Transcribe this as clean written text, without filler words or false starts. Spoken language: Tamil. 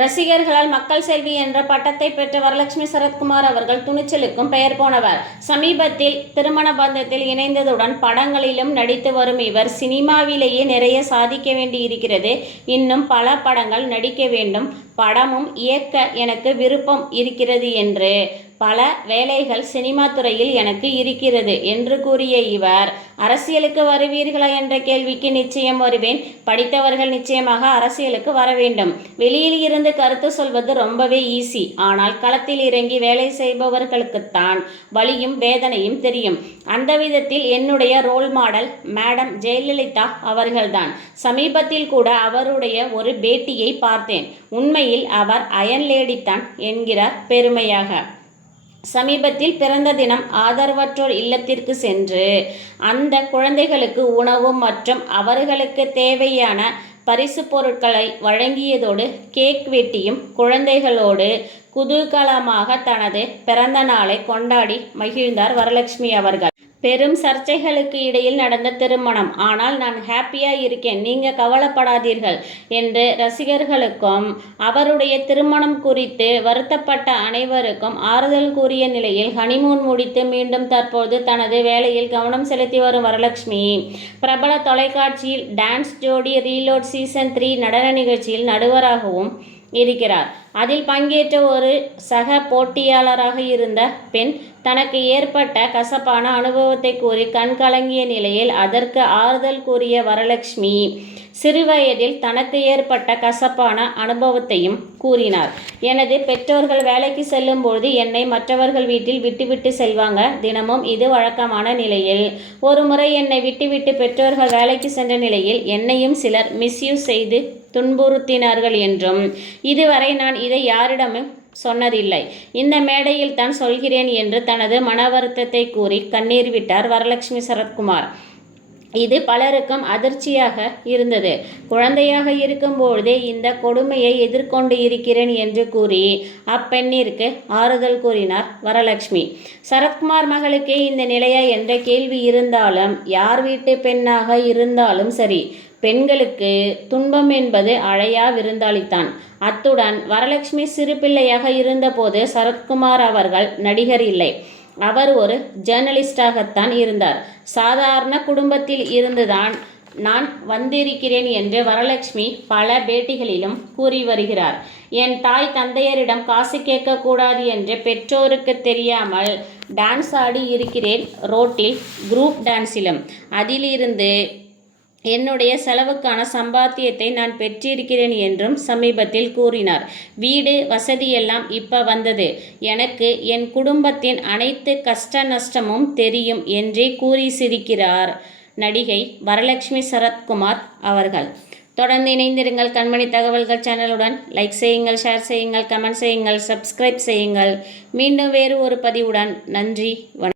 ரசிகர்களால் மக்கள் செல்வி என்ற பட்டத்தை பெற்ற வரலட்சுமி சரத்குமார் அவர்கள் துணிச்சலுக்கும் பெயர் போனவர். சமீபத்தில் திருமண பந்தத்தில் இணைந்ததுடன் படங்களிலும் நடித்து வரும் இவர், சினிமாவிலேயே நிறைய சாதிக்க வேண்டி இருக்கிறது, இன்னும் பல படங்கள் நடிக்க வேண்டும், படமும் இயக்க எனக்கு விருப்பம் இருக்கிறது என்று பல வேலைகள் சினிமா துறையில் எனக்கு இருக்கிறது என்று கூறிய இவர், அரசியலுக்கு வருவீர்களா என்ற கேள்விக்கு நிச்சயம் வருவேன், படித்தவர்கள் நிச்சயமாக அரசியலுக்கு வர வேண்டும், வெளியில் இருந்து கருத்து சொல்வது ரொம்பவே ஈஸி, ஆனால் களத்தில் இறங்கி வேலை செய்பவர்களுக்குத்தான் வலியும் வேதனையும் தெரியும். அந்த விதத்தில் என்னுடைய ரோல் மாடல் மேடம் ஜெயலலிதா அவர்கள்தான். சமீபத்தில் கூட அவருடைய ஒரு பேட்டியை பார்த்தேன். உண்மையில் அவர் அயன் லேடி தான் என்கிறார் பெருமையாக. சமீபத்தில் பிறந்த தினம் ஆதரவற்றோர் இல்லத்திற்கு சென்று அந்த குழந்தைகளுக்கு உணவு மற்றும் அவர்களுக்கு தேவையான பரிசு பொருட்களை வழங்கியதோடு கேக் வெட்டியும் குழந்தைகளோடு குதூகலமாக தனது பிறந்த நாளை கொண்டாடி மகிழ்ந்தார் வரலட்சுமி அவர்கள். பெரும் சர்ச்சைகளுக்கு இடையில் நடந்த திருமணம், ஆனால் நான் ஹாப்பியா இருக்கேன், நீங்க கவலைப்படாதீர்கள் என்று ரசிகர்களுக்கும் அவருடைய திருமணம் குறித்து வருத்தப்பட்ட அனைவருக்கும் ஆறுதல் கூறிய நிலையில், ஹனிமூன் முடித்து மீண்டும் தற்போது தனது வேலையில் கவனம் செலுத்தி வரும் வரலட்சுமி பிரபல தொலைக்காட்சியில் டான்ஸ் ஜோடி ரீலோட் சீசன் 3 நடன நிகழ்ச்சியில் நடுவராகவும் இருக்கிறார். அதில் பங்கேற்ற ஒரு சக போட்டியாளராக இருந்த பெண் தனக்கு ஏற்பட்ட கசப்பான அனுபவத்தை கூறி கண் கலங்கிய நிலையில் அதற்கு ஆறுதல் கூறிய வரலட்சுமி, சிறுவயதில் தனக்கு ஏற்பட்ட கசப்பான அனுபவத்தையும் கூறினார். எனது பெற்றோர்கள் வேலைக்கு செல்லும்போது என்னை மற்றவர்கள் வீட்டில் விட்டுவிட்டு செல்வாங்க. தினமும் இது வழக்கமான நிலையில் ஒரு முறை என்னை விட்டுவிட்டு பெற்றோர்கள் வேலைக்கு சென்ற நிலையில் என்னையும் சிலர் மிஸ்யூஸ் செய்து துன்புறுத்தினார்கள் என்றும், இதுவரை நான் இதை யாரிடமும் சொன்னதில்லை, இந்த மேடையில் தான் சொல்கிறேன் என்று தனது மன வருத்தத்தை கூறி கண்ணீர் விட்டார் வரலட்சுமி சரத்குமார். இது பலருக்கும் அதிர்ச்சியாக இருந்தது. குழந்தையாக இருக்கும்போதே இந்த கொடுமையை எதிர்கொண்டு இருக்கிறேன் என்று கூறி அப்பெண்ணிற்கு ஆறுதல் கூறினார் வரலட்சுமி. சரத்குமார் மகளுக்கே இந்த நிலையா என்ற கேள்வி இருந்தாலும், யார் வீட்டு பெண்ணாக இருந்தாலும் சரி, பெண்களுக்கு துன்பம் என்பது அழையா விருந்தாளித்தான். அத்துடன் வரலட்சுமி சிறு பிள்ளையாக இருந்தபோது சரத்குமார் அவர்கள் நடிகர் இல்லை, அவர் ஒரு ஜேர்னலிஸ்டாகத்தான் இருந்தார். சாதாரண குடும்பத்தில் இருந்துதான் நான் வந்திருக்கிறேன் என்று வரலட்சுமி பல பேட்டிகளிலும் கூறி வருகிறார். என் தாய் தந்தையரிடம் காசு கேட்கக்கூடாது என்று பெற்றோருக்கு தெரியாமல் டான்ஸ் ஆடி இருக்கிறேன், ரோட்டில் குரூப் டான்ஸிலும். அதிலிருந்து என்னுடைய செலவுக்கான சம்பாத்தியத்தை நான் பெற்றிருக்கிறேன் என்றும் சமீபத்தில் கூறினார். வீடு வசதியெல்லாம் இப்ப வந்தது, எனக்கு என் குடும்பத்தின் அனைத்து கஷ்ட நஷ்டமும் தெரியும் என்றே கூறி சிரிக்கிறார் நடிகை வரலட்சுமி சரத்குமார் அவர்கள். தொடர்ந்து இணைந்திருங்கள் கண்மணி தகவல்கள் சேனலுடன். லைக் செய்யுங்கள், ஷேர் செய்யுங்கள், கமெண்ட் செய்யுங்கள், சப்ஸ்கிரைப் செய்யுங்கள். மீண்டும் வேறு ஒரு பதிவுடன். நன்றி, வணக்கம்.